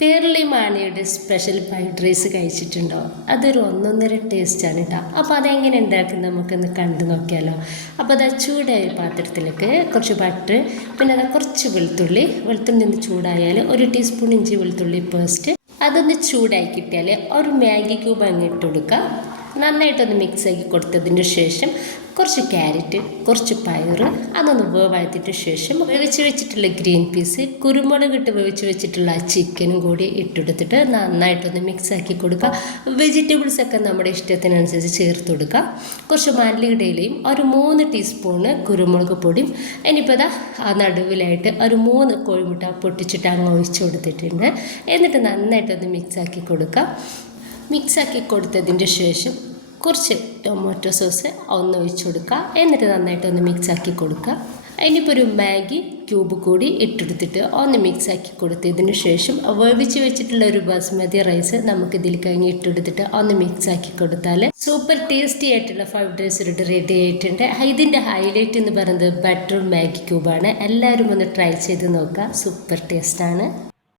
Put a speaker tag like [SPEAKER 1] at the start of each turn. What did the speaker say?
[SPEAKER 1] പേർലി മാണിയുടെ special fried rice കഴിച്ചിട്ടുണ്ടോ? അതൊരു ഒന്നൊന്നര ടേസ്റ്റാണ് കേട്ടോ അപ്പോൾ അതെങ്ങനെ ഉണ്ടാക്കുന്നത് നമുക്കൊന്ന് കണ്ടു നോക്കിയാലോ. അപ്പോൾ അത് ചൂടായ പാത്രത്തിലേക്ക് കുറച്ച് ബട്ടർ പിന്നെ അത് കുറച്ച് വെളുത്തുള്ളി. വെളുത്തുള്ളി ഒന്ന് ചൂടായാൽ ഒരു ടീസ്പൂൺ ഇഞ്ചി വെളുത്തുള്ളി പേസ്റ്റ് അതൊന്ന് ചൂടായി കിട്ടിയാൽ ഒരു മാഗി ക്യൂബ് അങ്ങ് ഇട്ട് കൊടുക്കുക നന്നായിട്ടൊന്ന് മിക്സ് ആക്കി കൊടുത്തതിന് ശേഷം കുറച്ച് ക്യാരറ്റ് കുറച്ച് പയർ അതൊന്ന് വേവാഴ്ത്തിയിട്ട് ശേഷം വേവിച്ച് വെച്ചിട്ടുള്ള ഗ്രീൻ പീസ് കുരുമുളക് ഇട്ട് വേവിച്ച് വെച്ചിട്ടുള്ള ആ ചിക്കനും കൂടി ഇട്ടെടുത്തിട്ട് നന്നായിട്ടൊന്ന് മിക്സ് ആക്കി കൊടുക്കുക. വെജിറ്റബിൾസ് ഒക്കെ നമ്മുടെ ഇഷ്ടത്തിനനുസരിച്ച് ചേർത്ത് കൊടുക്കുക. കുറച്ച് മല്ലിയുടെ ഒരു മൂന്ന് ടീസ്പൂണ് കുരുമുളക് പൊടിയും ഇനിയിപ്പോൾ ആ നടുവിലായിട്ട് ഒരു മൂന്ന് കോഴിമുട്ട പൊട്ടിച്ചിട്ട് അങ്ങ് ഒഴിച്ച് കൊടുത്തിട്ടുണ്ട്. എന്നിട്ട് നന്നായിട്ടൊന്ന് മിക്സ് ആക്കി കൊടുക്കുക. മിക്സാക്കി കൊടുത്തതിന്റെ ശേഷം കുറച്ച് ടൊമാറ്റോ സോസ് ഒന്ന് ഒഴിച്ച് കൊടുക്കുക. എന്നിട്ട് നന്നായിട്ട് ഒന്ന് മിക്സ് ആക്കി കൊടുക്കുക. അതിനിപ്പോൾ ഒരു മാഗി ക്യൂബ് കൂടി ഇട്ടെടുത്തിട്ട് ഒന്ന് മിക്സ് ആക്കി കൊടുത്തതിന് ശേഷം വേവിച്ച് വെച്ചിട്ടുള്ള ഒരു ബസ്മതി റൈസ് നമുക്ക് ഇതിൽ കഴിഞ്ഞ് ഇട്ടെടുത്തിട്ട് ഒന്ന് മിക്സ് ആക്കി കൊടുത്താൽ സൂപ്പർ ടേസ്റ്റി ആയിട്ടുള്ള ഫ്രൈഡ് റൈസ് റെഡി ആയിട്ടുണ്ട്. ഇതിന്റെ ഹൈലൈറ്റ് എന്ന് പറയുന്നത് ബട്ടർ മാഗി ക്യൂബാണ് എല്ലാവരും ഒന്ന് ട്രൈ ചെയ്ത് നോക്കുക. സൂപ്പർ ടേസ്റ്റാണ്